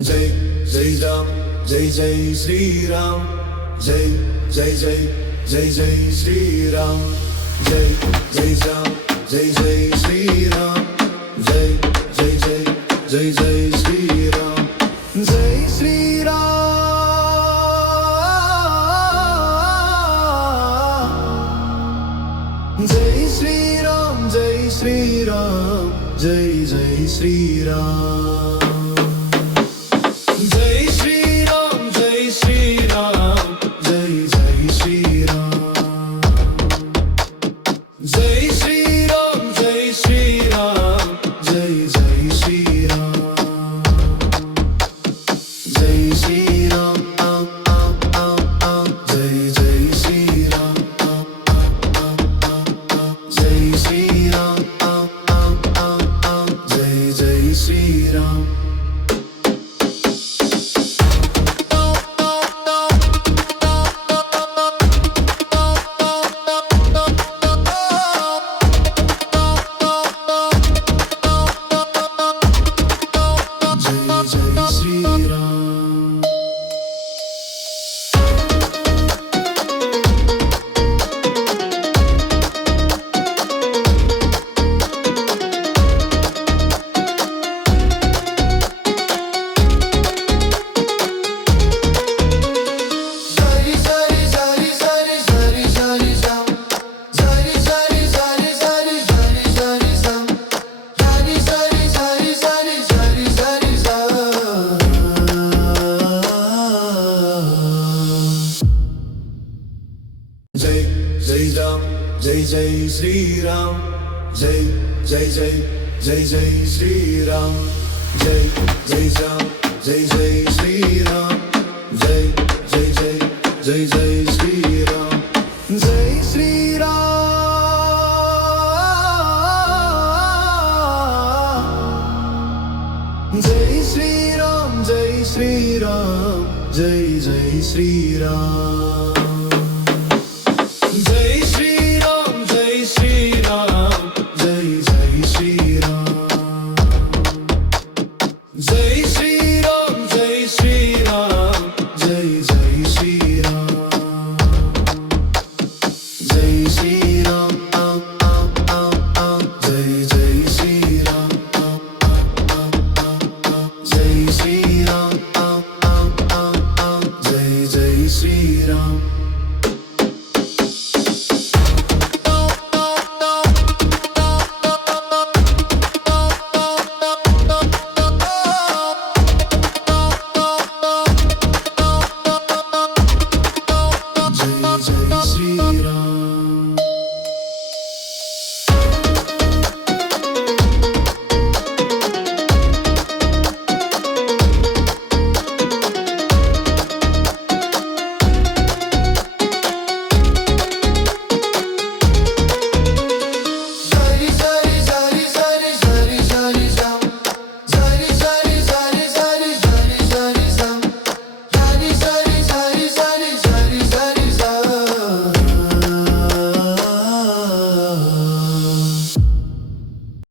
जय जय राम जय जय श्री राम जय जय जय जय जय श्री राम जय जय राम जय जय श्री राम जय जय जय जय जय श्री राम जय श्री राम जय श्री राम जय श्री राम जय जय श्री राम जय श्री राम जय श्री राम जय जय श्री राम जय श्री राम जय श्री राम जय जय श्री राम जय श्री राम जय जय श्री राम जय श्री राम जय जय श्री राम जय जय राम जय जय श्री राम जय जय जय जय जय श्री राम जय जय राम जय जय श्री राम जय जय जय जय जय श्री राम जय श्री राम जय श्री राम जय श्री राम जय जय श्री राम